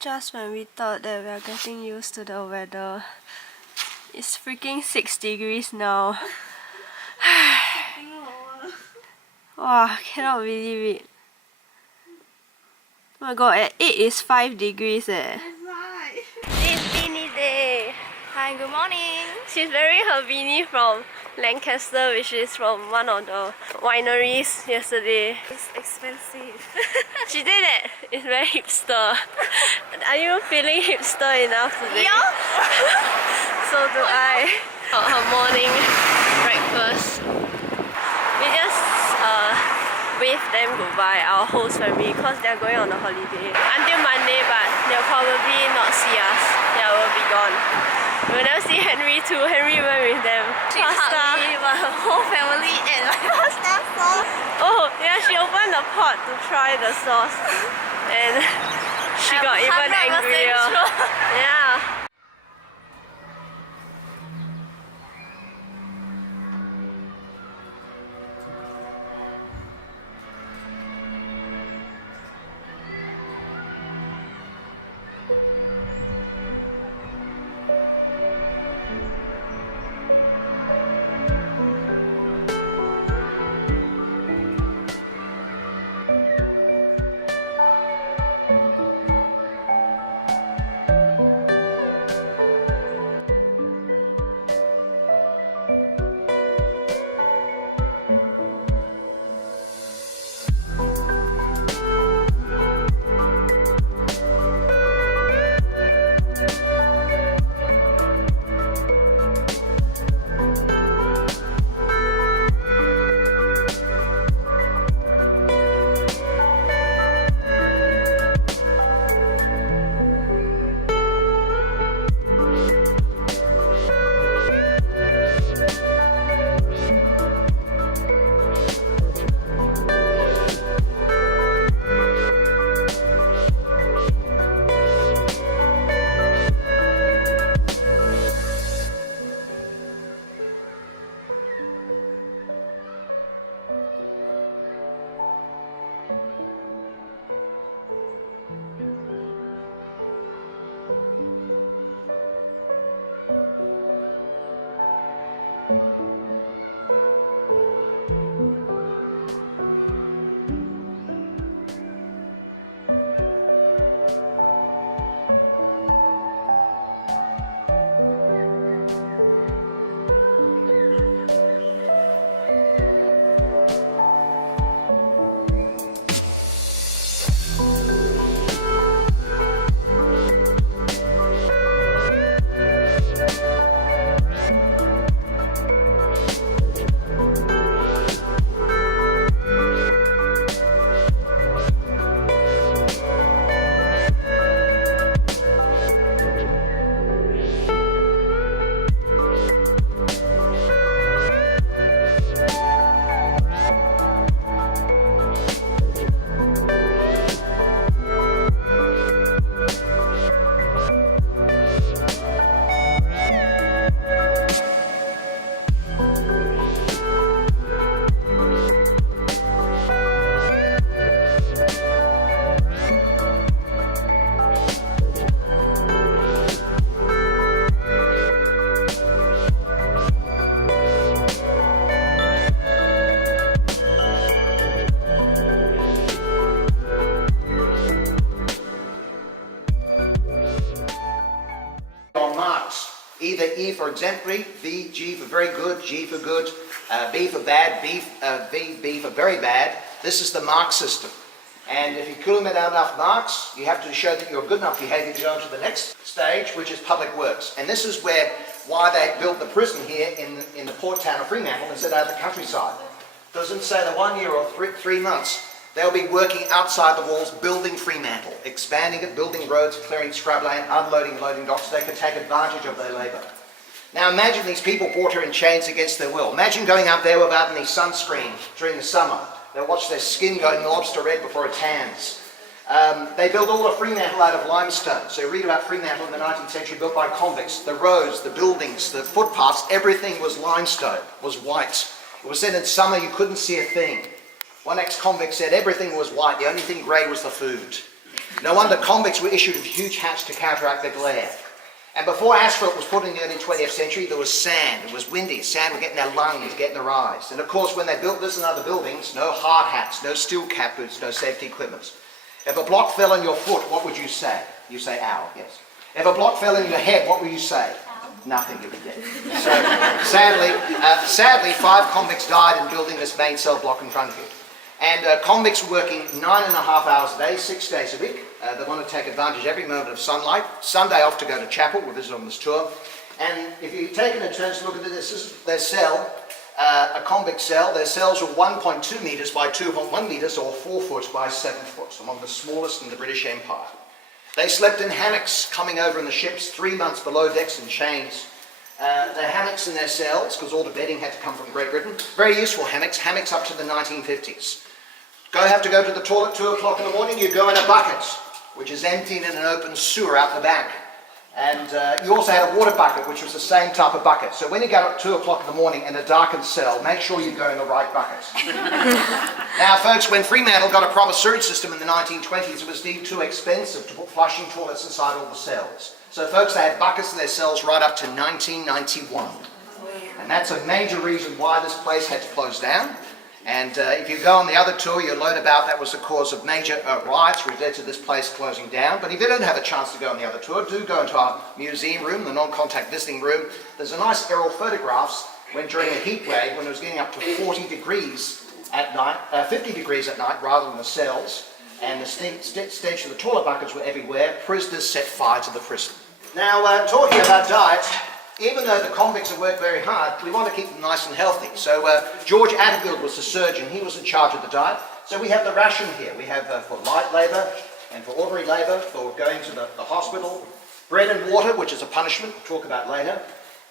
Just when we thought that we are getting used to the weather, it's freaking 6 degrees now. Wow, cannot believe it. Oh my god, at 8 is 5 degrees eh. It's beanie day. Hi, good morning. She's wearing her beanie from Lancaster, which is from one of the wineries yesterday. It's expensive. She did it. It's very hipster. Are you feeling hipster enough today? Yeah. So do I. Her morning breakfast. We just wave them goodbye, our host family, because they're going on a holiday until Monday, but they'll probably not see us. They will be gone. We'll never see Henry too. Henry went with them. She hugged me, but her whole family ate my pasta sauce. Oh, yeah, she opened the pot to try the sauce and she got even 100% angrier. sure. Yeah. Either E for exemplary, G for very good, G for good, B for bad, B for very bad. This is the mark system. And if you accumulate enough marks, you have to show that you're good enough behaviour to go on to the next stage, which is public works. And this is why they built the prison here in the port town of Fremantle instead of the countryside. Because in, say, the 1 year or 3 months, they'll be working outside the walls, building Fremantle, expanding it, building roads, clearing scrubland, unloading and loading docks, so they could take advantage of their labour. Now imagine these people brought her in chains against their will. Imagine going up there without any sunscreen during the summer. They'll watch their skin going lobster red before it tans. They built all of Fremantle out of limestone. So you read about Fremantle in the 19th century, built by convicts. The roads, the buildings, the footpaths, everything was limestone, was white. It was said in summer you couldn't see a thing. One ex-convict said everything was white, the only thing grey was the food. No wonder convicts were issued with huge hats to counteract the glare. And before asphalt was put in the early 20th century, there was sand. It was windy. Sand would get in their lungs, get in their eyes. And of course, when they built this and other buildings, no hard hats, no steel cap boots, no safety equipment. If a block fell on your foot, what would you say? You say, ow, yes. If a block fell on your head, what would you say? Nothing, you would get. So, sadly, 5 convicts died in building this main cell block in front of you. And convicts were working 9.5 hours a day, 6 days a week. They want to take advantage of every moment of sunlight. Sunday off to go to chapel. We'll visit on this tour. And if you take it in turns to look at this is their cell, a convict cell. Their cells were 1.2 metres by 2.1 metres, or 4 foot by 7 foot, among the smallest in the British Empire. They slept in hammocks coming over in the ships, 3 months below decks in chains. The hammocks in their cells, because all the bedding had to come from Great Britain. Very useful hammocks up to the 1950s. Have to go to the toilet 2 o'clock in the morning, you go in a bucket, which is emptied in an open sewer out the back. And you also had a water bucket, which was the same type of bucket. So when you go at 2 o'clock in the morning in a darkened cell, make sure you go in the right bucket. Now, folks, when Fremantle got a proper sewage system in the 1920s, it was deemed too expensive to put flushing toilets inside all the cells. So, folks, they had buckets in their cells right up to 1991. And that's a major reason why this place had to close down. And if you go on the other tour, you'll learn about that was the cause of major riots which led to this place closing down. But if you don't have a chance to go on the other tour, do go into our museum room, the non-contact visiting room. There's a nice aerial photographs when during a heat wave, when it was getting up to 40 degrees at night, 50 degrees at night rather than the cells, and the stench of the toilet buckets were everywhere, prisoners set fire to the prison. Now, talking about diet, even though the convicts have worked very hard, we want to keep them nice and healthy. So George Atterfield was the surgeon. He was in charge of the diet. So we have the ration here. We have for light labour and for ordinary labour, for going to the hospital, bread and water, which is a punishment, we'll talk about later.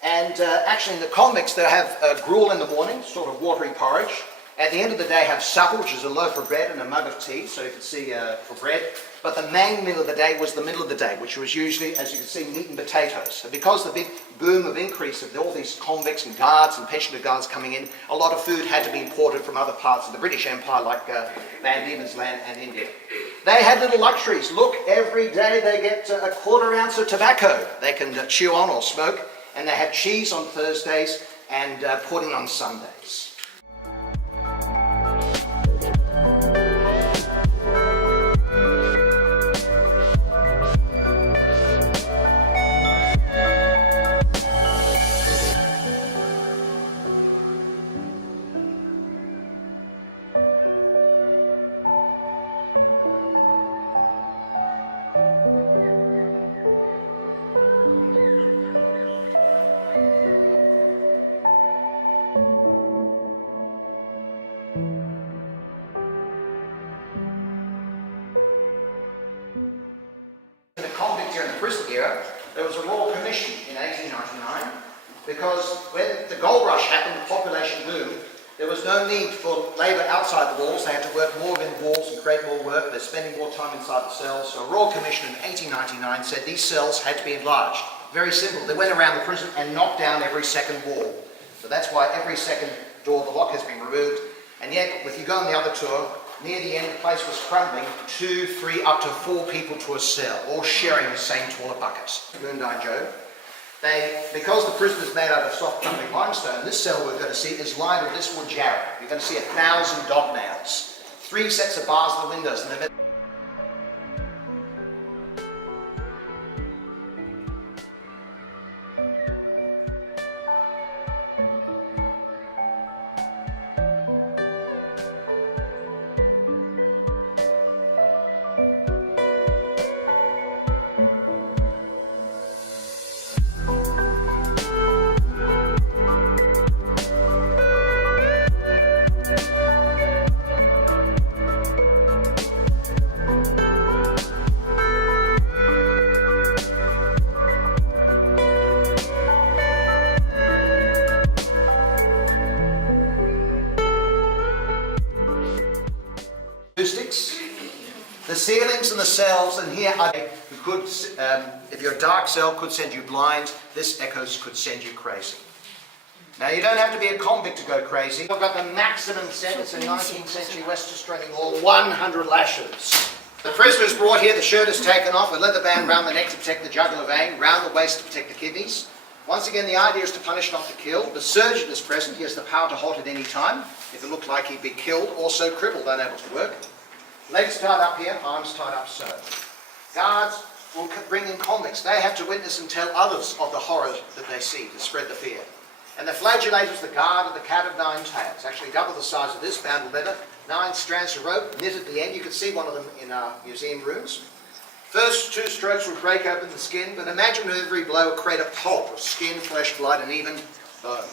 And actually in the convicts, they have gruel in the morning, sort of watery porridge. At the end of the day, have supper, which is a loaf of bread and a mug of tea, so you can see for bread. But the main meal of the day was the middle of the day, which was usually, as you can see, meat and potatoes. And because the big boom of increase of all these convicts and guards and pensioner guards coming in, a lot of food had to be imported from other parts of the British Empire, like Van Diemen's Land and India. They had little luxuries. Look, every day they get a quarter ounce of tobacco they can chew on or smoke, and they had cheese on Thursdays and pudding on Sundays. In the convict era and the prison era, there was a Royal Commission in 1899 because when the gold rush happened, the population boomed, there was no need for labour outside the walls. They had to work more within the walls and create more work. They're spending more time inside the cells. So a Royal Commission in 1899 said these cells had to be enlarged. Very simple. They went around the prison and knocked down every second wall. So that's why every second door, the lock has been removed. And yet, if you go on the other tour, near the end, the place was crumbling, 2, 3, up to 4 people to a cell, all sharing the same toilet buckets. Moondyne Joe. Because the prison is made out of soft crumbling limestone, this cell we're going to see is lined with this wood jarrett. You're going to see 1,000 dog nails, 3 sets of bars in the windows, and the acoustics. The ceilings in the cells, and here could, if your dark cell could send you blind, this echoes could send you crazy. Now you don't have to be a convict to go crazy. We've got the maximum sentence in 19th century West Australian law, 100 lashes. The prisoner is brought here, the shirt is taken off, a leather band round the neck to protect the jugular vein, round the waist to protect the kidneys. Once again, the idea is to punish, not to kill. The surgeon is present, he has the power to halt at any time. If it looked like he'd be killed, also crippled, unable to work. Legs tied up here, arms tied up so. Guards will bring in convicts. They have to witness and tell others of the horrors that they see to spread the fear. And the flagellators, the guard, are the cat of nine tails. Actually double the size of this, bound with leather. 9 strands of rope, knit at the end. You can see one of them in our museum rooms. First 2 strokes would break open the skin, but imagine with every blow would create a pulp of skin, flesh, blood, and even bone.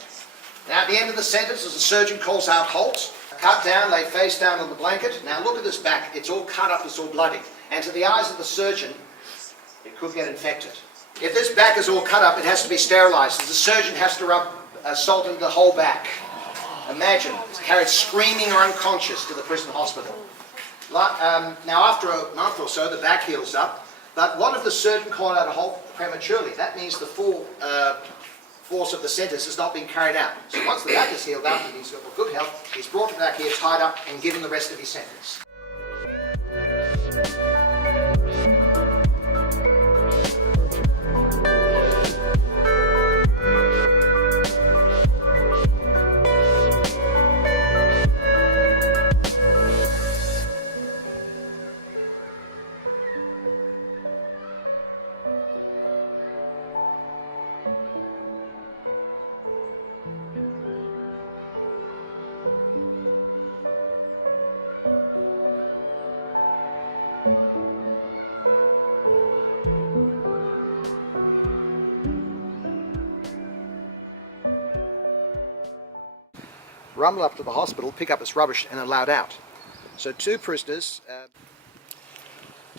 Now at the end of the sentence, as the surgeon calls out halt, cut down, lay face down on the blanket. Now look at this back. It's all cut up, it's all bloody. And to the eyes of the surgeon, it could get infected. If this back is all cut up, it has to be sterilised. The surgeon has to rub salt into the whole back. Imagine, carried screaming or unconscious to the prison hospital. Now after a month or so, the back heals up, but what if the surgeon called out a halt prematurely? That means the full force of the sentence has not been carried out. So once the back is healed up and he's got good health, he's brought back here, tied up, and given the rest of his sentence. Rumble up to the hospital, pick up its rubbish and allowed out. So 2 prisoners.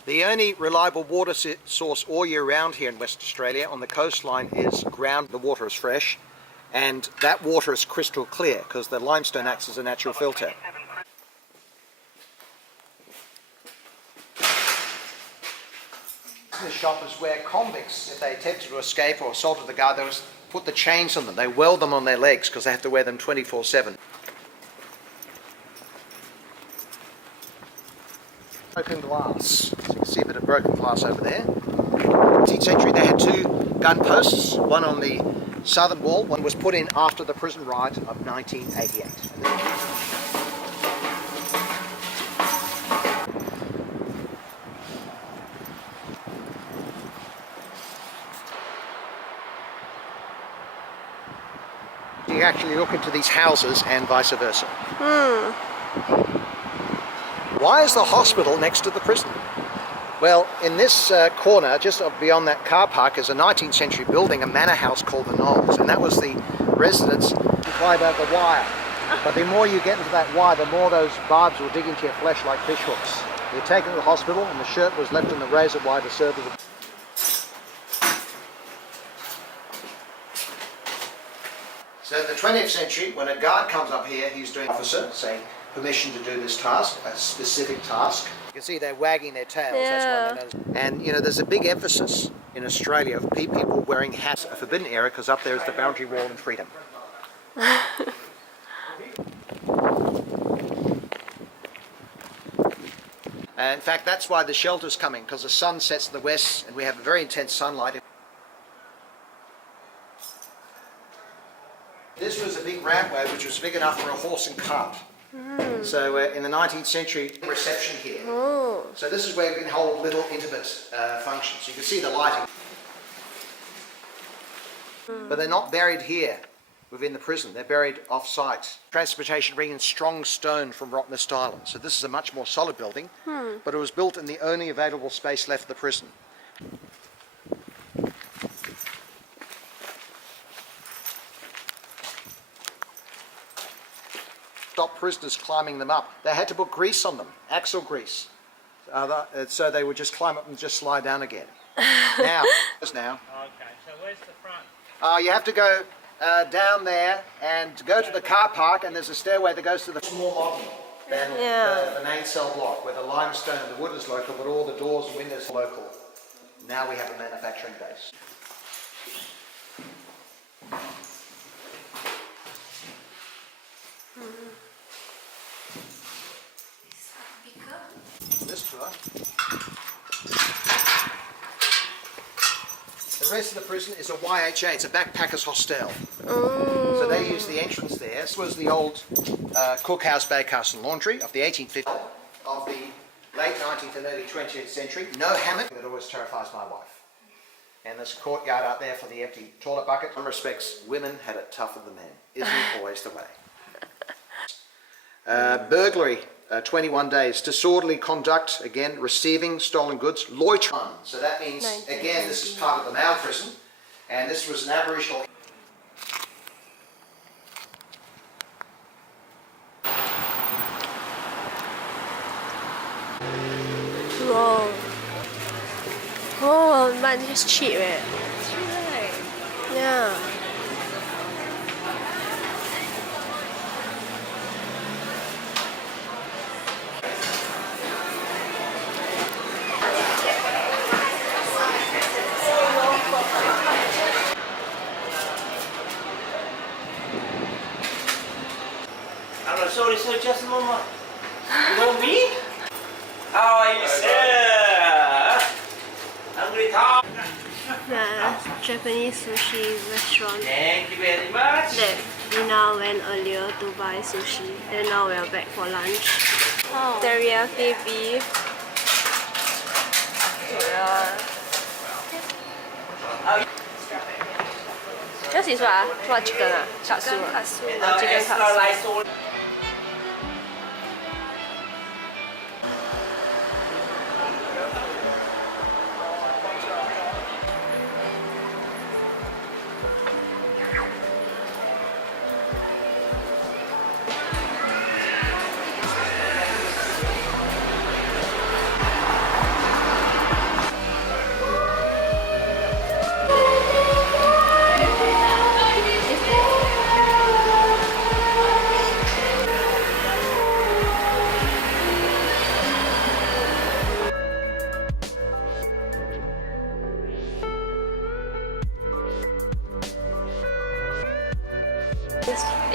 The only reliable water source all year round here in West Australia on the coastline is ground. The water is fresh and that water is crystal clear because the limestone acts as a natural filter. The shop is where convicts, if they attempted to escape or assaulted the guard, they would put the chains on them. They weld them on their legs because they have to wear them 24/7. Broken glass. So you can see a bit of broken glass over there. 18th century they had 2 gun posts, one on the southern wall, one was put in after the prison riot of 1988. You actually look into these houses and vice versa. Why is the hospital next to the prison? Well, in this corner, just beyond that car park, is a 19th century building, a manor house called the Knolls, and that was the residence to climb over the wire. But the more you get into that wire, the more those barbs will dig into your flesh like fish hooks. You're taken to the hospital and the shirt was left in the razor wire to serve as a... So in the 20th century, when a guard comes up here, he's doing officer, saying permission to do this task, a specific task. You can see they're wagging their tails, that's why they know. And you know, there's a big emphasis in Australia of people wearing hats, a forbidden area, because up there is the boundary wall and freedom. In fact, that's why the shelter's coming, because the sun sets in the west and we have very intense sunlight. This was a big rampway which was big enough for a horse and cart. So in the 19th century, reception here. So this is where we can hold little intimate functions. You can see the lighting. But they're not buried here within the prison. They're buried off-site. Transportation bringing in strong stone from Rottnest Island. So this is a much more solid building, but it was built in the only available space left of the prison. Stop prisoners climbing them up. They had to put grease on them, axle grease. So they would just climb up and just slide down again. Now. Okay, so where's the front? You have to go down there and go to the car park, and there's a stairway that goes to the more modern than the main cell block, where the limestone and the wood is local, but all the doors and windows are local. Now we have a manufacturing base. This tour The rest of the prison is a YHA, it's a backpackers hostel. Oh. So they used the entrance there. This was the old cookhouse, bakehouse and laundry of the 1850s, of the late 19th and early 20th century. No hammock. That always terrifies my wife. And there's a courtyard out there for the empty toilet bucket. In some respects, women had it tougher than men. Isn't it always the way? Burglary, 21 days. Disorderly conduct, again, receiving stolen goods. Loitering. So that means, again, this is part of the male prison. And this was an Aboriginal... Wow. Oh, but it's cheap, eh? Yeah. I'm sorry, sir, just a moment. You know me? How are you, sir? Hungry Tom? Japanese sushi restaurant Thank you very much. that Dina went earlier to buy sushi. Then now we are back for lunch. Teriyaki beef. Yours is what? What chicken? Katsu. Chicken Extra katsu. rice only.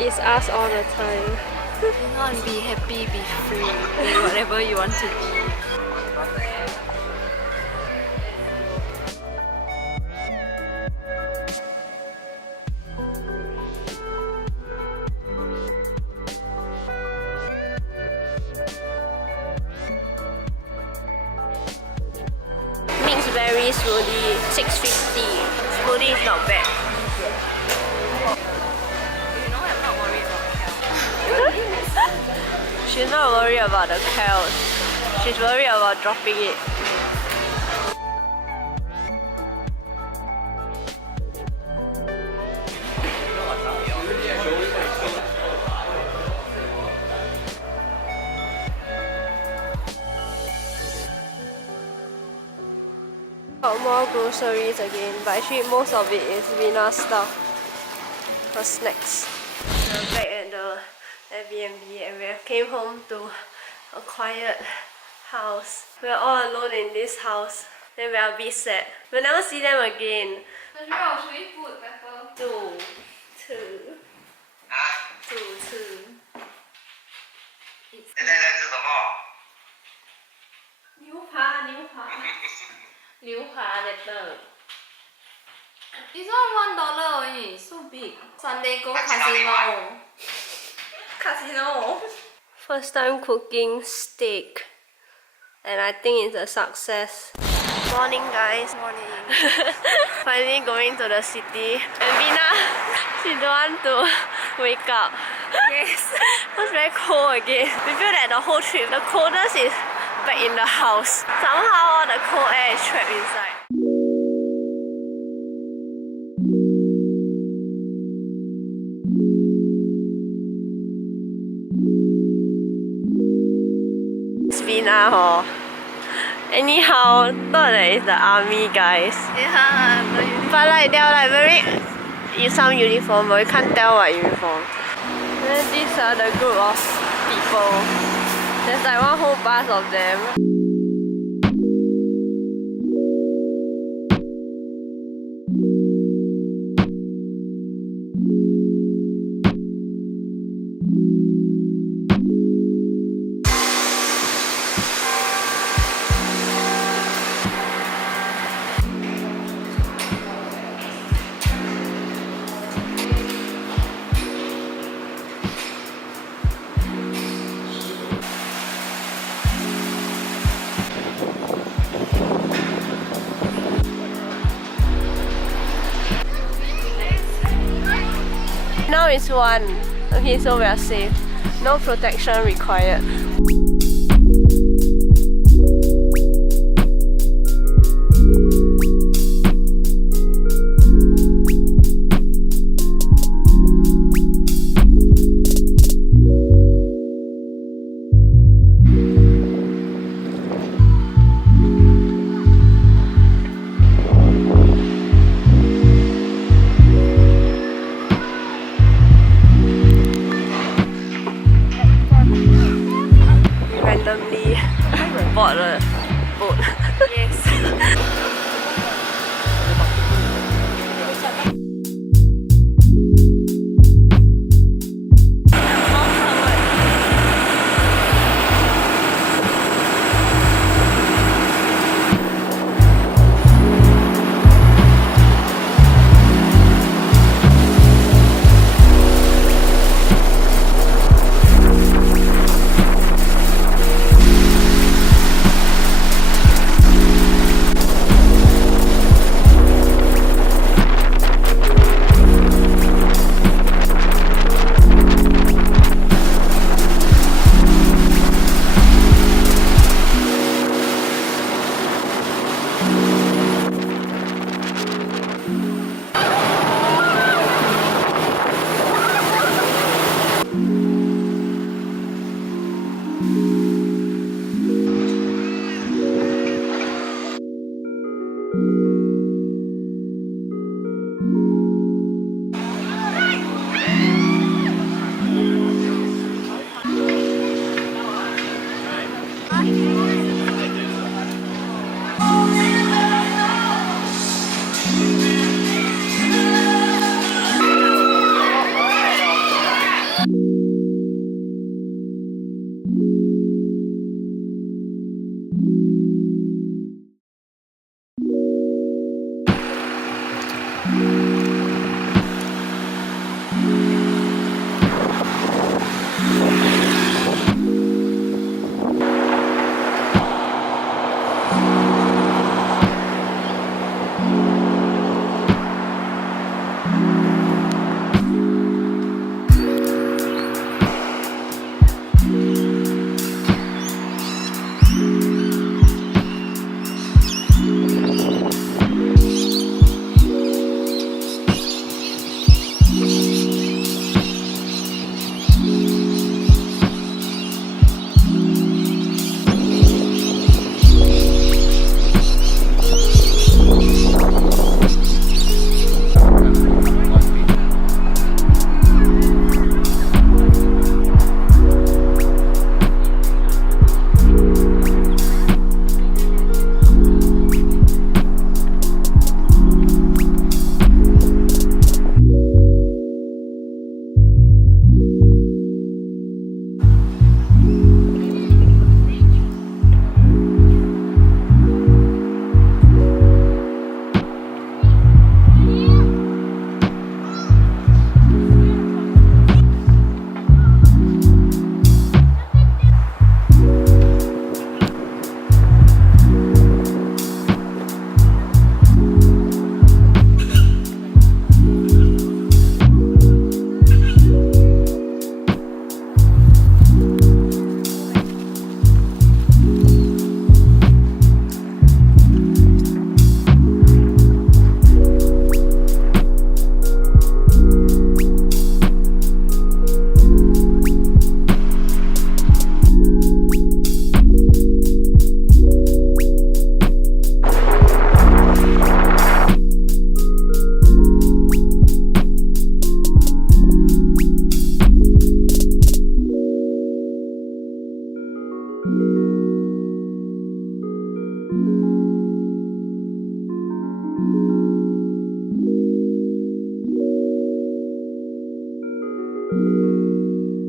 It's us all the time. You know, be happy, be free, be whatever you want to be. Mixed berry smoothie, $6.50. Smoothie is not bad. You know, I'm not worried about health. She's not worried about the cows. She's worried about dropping it. Got more groceries again, but actually most of it is Vina's stuff. Her snacks. We're back at the Airbnb and we came home to a quiet house. We're all alone in this house. Then we are a bit sad. We'll never see them again. Should we put pepper? Two. 牛扒 letter. This one $1 only, so big. Sunday go casino. Casino. First time cooking steak. And I think it's a success. Morning guys. Morning. Finally going to the city. And Vina, she don't want to wake up. Yes. It was very cold again. We feel that the whole trip, the coldest is back in the house. Somehow all the cold air is trapped inside. It's Vina hor. Anyhow, thought that it's the army guys. Yeah, the uniform. But like they're like very in some uniform, but we can't tell what uniform. Then these are the group of people. There's like one whole bus of them. now it's 1. Okay, so we are safe. No protection required. Randomly bought a boat. Yes.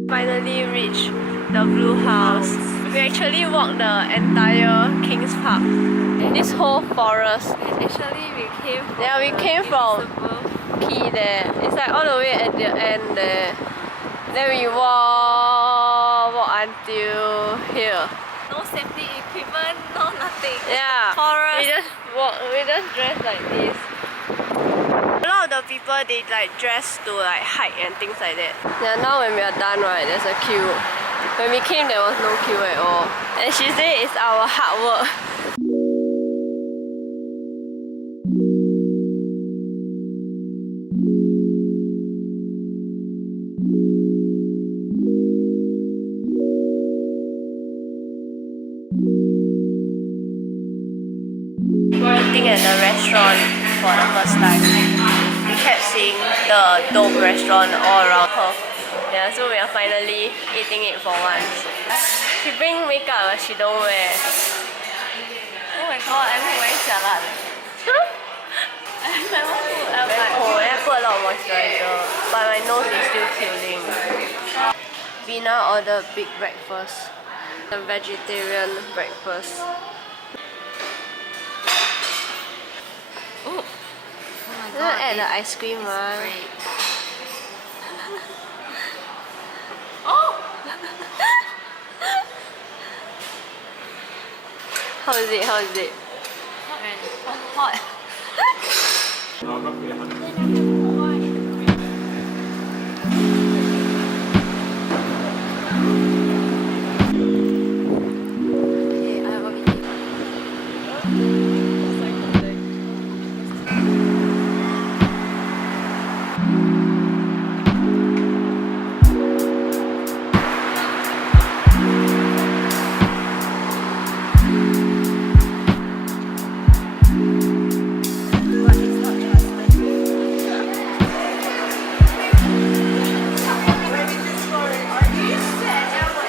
Finally reached the Blue House. We actually walked the entire King's Park. This whole forest. Actually, we came from Yeah, we came from Key there. It's like all the way at the end there. Then we walk until here. no safety equipment, no nothing. Yeah. Forest. We just walk. We just dress like this. A lot of the people people they like dress to like hike and things like that. Yeah, now when we are done, right, there's a queue. When we came, there was no queue at all. And she said it's our hard work. We're eating at the restaurant for the first time. We kept seeing the dome restaurant all around Perth. Yeah, so we are finally eating it for once. She bring makeup but she don't wear. Oh my god, I'm very jialat. I never put Very cold. I put a lot of moisturizer, but my nose is still killing. Vina ordered big breakfast. The vegetarian breakfast. Oh my Then god. add the ice cream one. Great. Oh! How is it? How is it? Hot and hot. Okay, I will eat.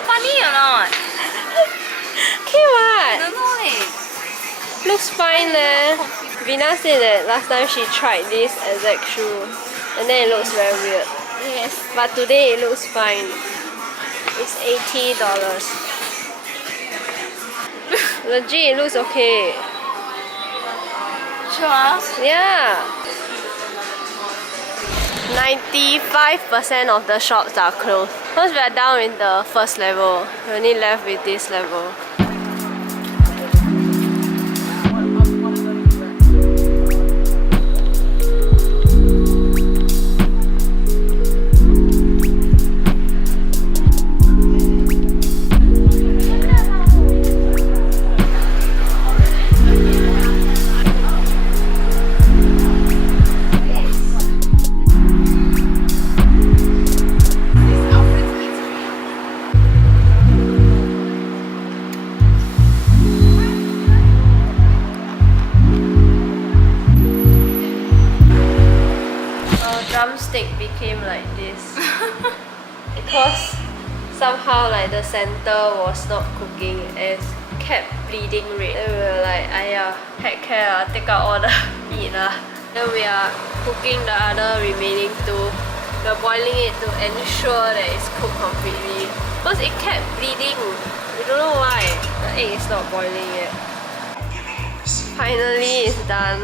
Funny or not? Okay what? I don't know eh. Looks fine leh. Vina said that last time she tried this exact shoe and then it looks very weird. Yes. But today it looks fine. It's $80. Legit, it looks okay. Sure. Yeah. 95% of the shops are closed. Because we are down in the first level. We only left with this level. Drumstick became like this because somehow like the center was not cooking and kept bleeding red. Then we were like, "Aiya, heck care, take out all the meat lah." Then we are cooking the other remaining two. We're boiling it to ensure that it's cooked completely because it kept bleeding. We don't know why. The egg is not boiling yet. Finally, it's done.